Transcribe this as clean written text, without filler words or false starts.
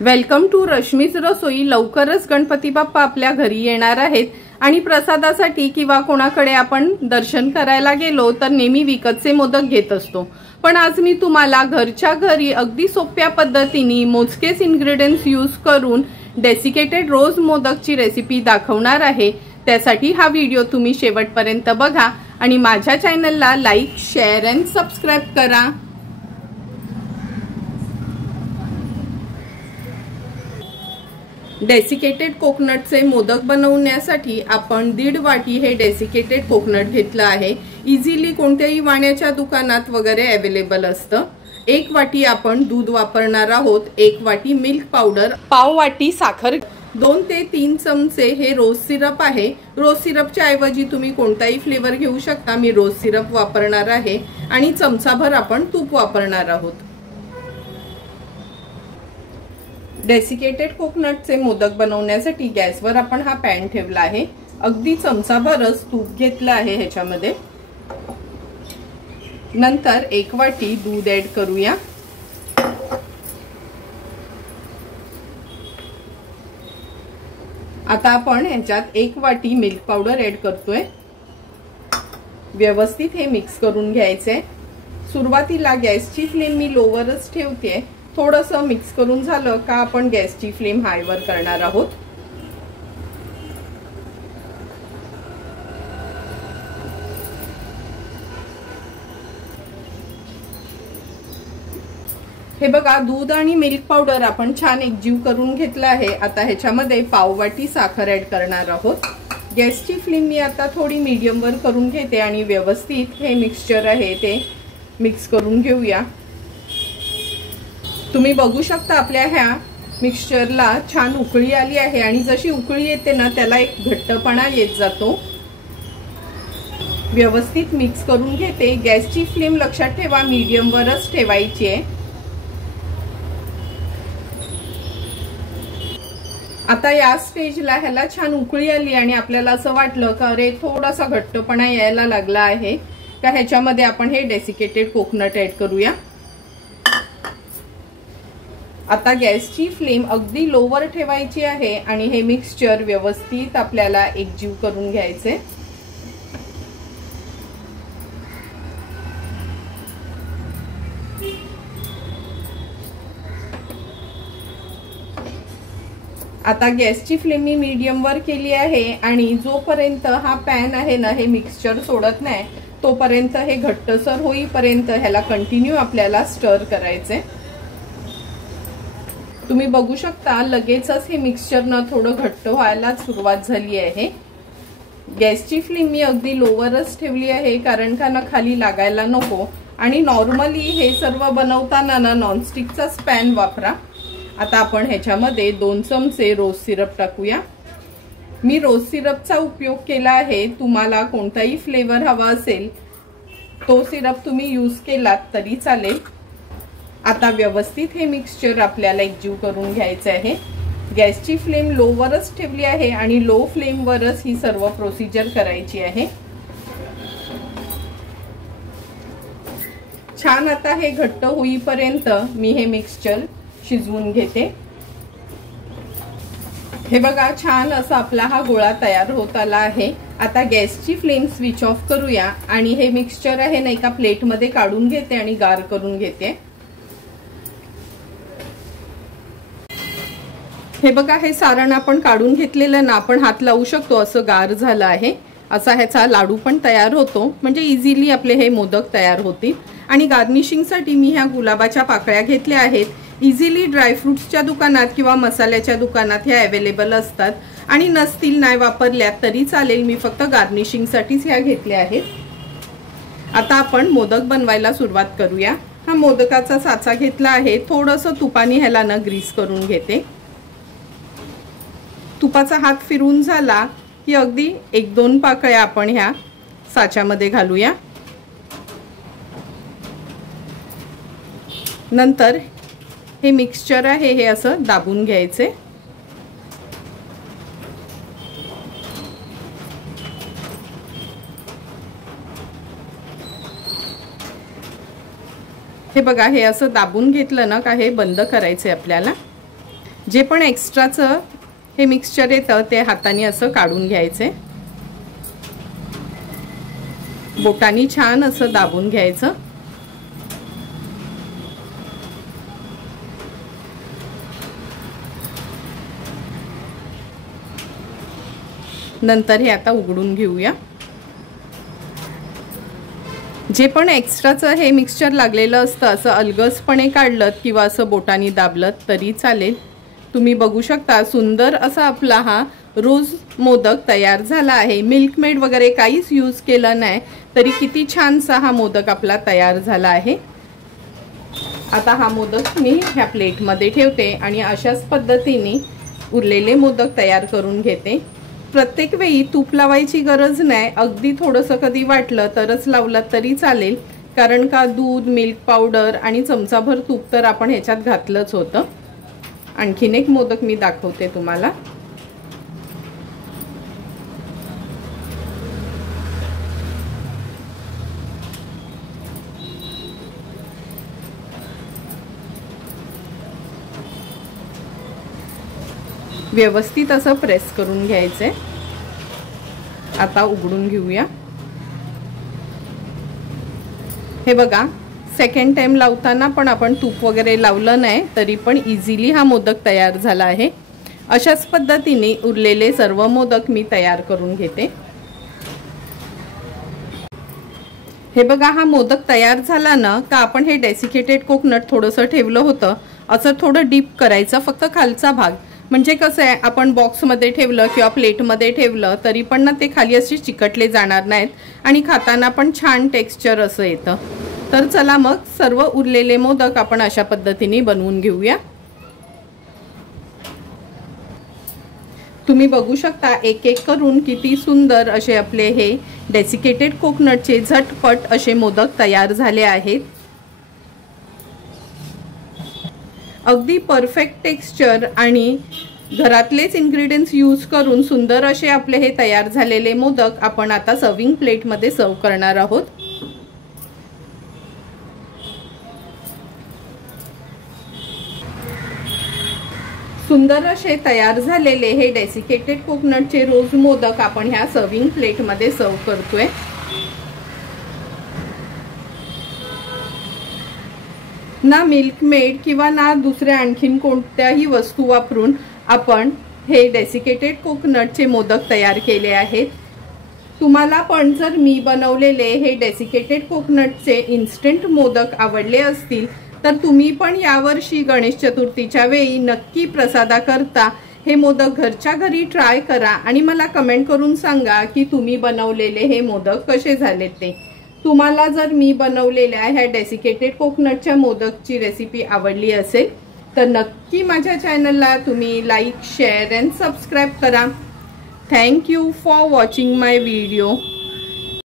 Welcome to Rashmi's रसोई। लवकरच गणपती बाप्पा आपल्या घरी येणार आहेत आणि प्रसादासाठी किंवा कोणाकडे आपण दर्शन करायला गेलो तर नेहमी विकतचे मोदक घेत असतो। पण आज मी तुम्हाला घरच्या घरी अगदी सोप्या पद्धतीने मोजकेच इन्ग्रेडियंट्स यूज करून डेसिकेटेड रोज मोदकची रेसिपी दाखवणार आहे। त्यासाठी हा व्हिडिओ तुम्ही शेवटपर्यंत बघा आणि माझ्या चॅनलला लाईक, शेअर अँड सबस्क्राइब करा। डेसिकेटेड कोकोनटचे मोदक बनवण्यासाठी आपण 1.5 वाटी हे डेसिकेटेड कोकोनट घेतलं आहे। इझिली कोणत्याही वाण्याच्या दुकानात वगैरे अवेलेबल असतं। 1 वाटी आपण दूध वापरणार आहोत, 1 वाटी मिल्क पावडर, पाव वाटी साखर, 2 ते 3 चमचे हे रोज सिरप आहे। रोज सिरपच्या ऐवजी तुम्ही कोणताही फ्लेवर घेऊ शकता। मी रोज सिरप वापरणार आहे आणि चमचाभर आपण तूप वापरणार आहोत। डेसिकेटेड कोकोनटचे मोदक बनवण्यासाठी गॅसवर आपण हा पॅन ठेवला आहे। अगदी चमचाभरच तूप घेतलं आहे ह्याच्यामध्ये। नंतर 1 वाटी दूध ऍड करूया। आता आपण ह्याच्यात 1 वाटी मिल्क पावडर ऍड करतोय। व्यवस्थित हे मिक्स करून घ्यायचंय। सुरुवातीला गॅसची फ्लेम मी लोवरच ठेवते। थोडंसं मिक्स करून झालं का आपण गॅसची फ्लेम हायवर करणार आहोत। हे बघा, दूध आणि मिल्क पावडर आपण छान एकजीव करून घेतला आहे। आता ह्याच्यामध्ये पाव वाटी साखर ऍड करणार आहोत। गॅसची फ्लेम मी आता थोडी मीडियम वर करून घेते आणि व्यवस्थित हे मिक्सचर आहे ते मिक्स करून घेऊया। तुम्ही बघू शकता आपल्या ह्या मिक्सचरला छान उकळी आली आहे आणि जशी उकळी येते ना त्याला एक घट्टपणा येत जातो। व्यवस्थित मिक्स करून घेते। गॅसची फ्लेम लक्षात ठेवा मीडियम वरच ठेवायची आहे। आता या स्टेजला ह्याला छान उकळी आली आणि आपल्याला असं वाटलं का अरे थोडासा घट्टपणा यायला लागला आहे का ह्याच्यामध्ये आपण हे डेसिकेटेड कोकोनट ऍड करूया। आता गॅसची फ्लेम अगदी लोवर ठेवायची आहे आणि हे मिक्सचर व्यवस्थित आपल्याला एकजीव करून घ्यायचे। आता गॅसची फ्लेम मी मीडियम वर केली आहे आणि जोपर्यंत हा पॅन आहे ना हे मिक्सचर सोडत नाही तोपर्यंत हे घट्टसर होईपर्यंत ह्याला कंटिन्यू आपल्याला स्टर करायचे। तुम्ही बघू शकता लगेचच हे मिक्सचर ना थोडं घट्ट व्हायला सुरुवात झाली आहे। गॅसची फ्लेम मी अगदी लोवरच ठेवली आहे कारण का ना खाली लागायला नको आणि नॉर्मली हे सर्व बनवताना ना नॉनस्टिकचाच पॅन वापरा। आता आपण ह्याच्यामध्ये 2 चमचे रोज सिरप टाकूया। मी रोज सिरपचा उपयोग केला आहे। तुम्हाला कोणताही फ्लेवर हवा असेल तो सिरप तुम्ही यूज केलात तरी चालेल। आता व्यवस्थित हे मिक्सचर आपल्याला एकजीव करून घ्यायचे आहे। गॅसची फ्लेम लोवरच ठेवली आहे आणि लो फ्लेम वरच ही सर्व प्रोसिजर करायची आहे। छान आता हे घट्ट होईपर्यंत मी हे मिक्सचर शिजवून घेते। हे बघा, छान असा आपला हा गोळा तयार होत आला आहे। आता गॅसची फ्लेम स्विच ऑफ करूया आणि हे मिक्सचर आहे ना एका प्लेटमध्ये काढून घेते आणि गार करून घेते। हे बघा, हे सारण आपण काढून घेतलेलं ना आपण हात लावू शकतो असं गार झालं आहे। असा ह्याचा लाडू पण तयार होतो, म्हणजे इझिली आपले हे मोदक तयार होतील। आणि गार्निशिंगसाठी मी ह्या गुलाबाच्या पाकळ्या घेतल्या आहेत। इझिली ड्रायफ्रुट्सच्या दुकानात किंवा मसाल्याच्या दुकानात ह्या अवेलेबल असतात आणि नसतील नाही वापरल्या तरी चालेल। मी फक्त गार्निशिंगसाठीच ह्या घेतल्या आहेत। आता आपण मोदक बनवायला सुरुवात करूया। हा मोदकाचा साचा घेतला आहे। थोडंसं तुपाने ह्याला ना ग्रीस करून घेते। तुपाचा हात फिरून झाला की अगदी 1-2 पाकळ्या आपण ह्या साच्यामध्ये घालूया। नंतर हे मिक्सचर आहे हे असं दाबून घ्यायचे। हे बघा, हे असं दाबून घेतलं ना का हे बंद करायचे आपल्याला। जे पण एक्स्ट्राचं हे मिक्सचर येतं ते हाताने असं काढून घ्यायचे, बोटांनी छान असं दाबून घ्यायचं। नंतर हे आता उघडून घेऊया। जे पण एक्स्ट्राचं हे मिक्सचर लागलेलं असतं असं अलगसपणे काढलं किंवा असं बोटांनी दाबलं तरी चालेल। तुम्ही बघू शकता सुंदर असा आपला हा रोज मोदक तयार झाला आहे। मिल्क मेड वगैरे काहीच यूज केलं नाही तरी किती छानसा हा मोदक आपला तयार झाला आहे। आता हा मोदक मी ह्या प्लेटमध्ये ठेवते आणि अशाच पद्धतीने उरलेले मोदक तयार करून घेते। प्रत्येक वेळी तूप लावायची गरज नाही, अगदी थोडंसं कधी वाटलं तरच लावलं तरी चालेल, कारण का दूध, मिल्क पावडर आणि चमचाभर तूप तर आपण ह्याच्यात घातलंच होतं। आणखीन एक मोदक मी दाखवते तुम्हाला। व्यवस्थित असं प्रेस करून घ्यायचे। आता उघडून घेऊया। हे बघा, सेकंड टाइम लावताना पण आपण तूप वगैरे लावलं नाही तरी पण इझिली हा मोदक तयार झाला आहे। अशाच पद्धतीने उरलेले सर्व मोदक मी तयार करून घेते। हे बघा, हा मोदक तयार झाला ना का आपण हे डेसिकेटेड कोकोनट थोडंसं ठेवलं होतं असं थोडं डीप करायचं, फक्त खालचा भाग। म्हणजे कसं आहे, आपण बॉक्समध्ये ठेवलं किंवा प्लेटमध्ये ठेवलं तरी पण ना ते खाली असे चिकटले जाणार नाहीत आणि खाताना पण छान टेक्स्चर असं येतं। तर चला मग सर्व उरलेले मोदक आपण अशा पद्धतीने बनवून घेऊया। तुम्ही बघू शकता एक एक करून किती सुंदर असे आपले हे डेसिकेटेड कोकोनटचे झटपट असे मोदक तयार झाले आहेत। अगदी परफेक्ट टेक्स्चर आणि घरातलेच इन्ग्रेडियंट्स यूज करून सुंदर असे आपले हे तयार झालेले मोदक आपण आता सर्विंग प्लेटमध्ये सर्व करणार आहोत। सुंदर असे तयार झालेले हे डेसिकेटेड कोकोनटचे रोज मोदक आपण ह्या सर्विंग प्लेटमध्ये सर्व करतोय। ना मिल्क मेड किंवा ना दुसऱ्या आणखीन कोणत्याही वस्तू वापरून आपण हे डेसिकेटेड कोकोनटचे मोदक तयार केले आहेत। तुम्हाला पण जर मी बनवलेले हे डेसिकेटेड कोकोनटचे इन्स्टंट मोदक आवडले असतील तर तुम्ही पण यावर्षी गणेश चतुर्थीच्या वेळी नक्की प्रसादाकरता हे मोदक घरच्या घरी ट्राय करा आणि मला कमेंट करून सांगा की तुम्ही बनवलेले हे मोदक कसे झालेत ते। तुम्हाला जर मी बनवलेल्या ह्या डेसिकेटेड कोकोनटच्या मोदकची रेसिपी आवडली असेल तर नक्की माझ्या चॅनलला तुम्ही लाईक, शेअर अँड सबस्क्राईब करा। Thank you for watching my video.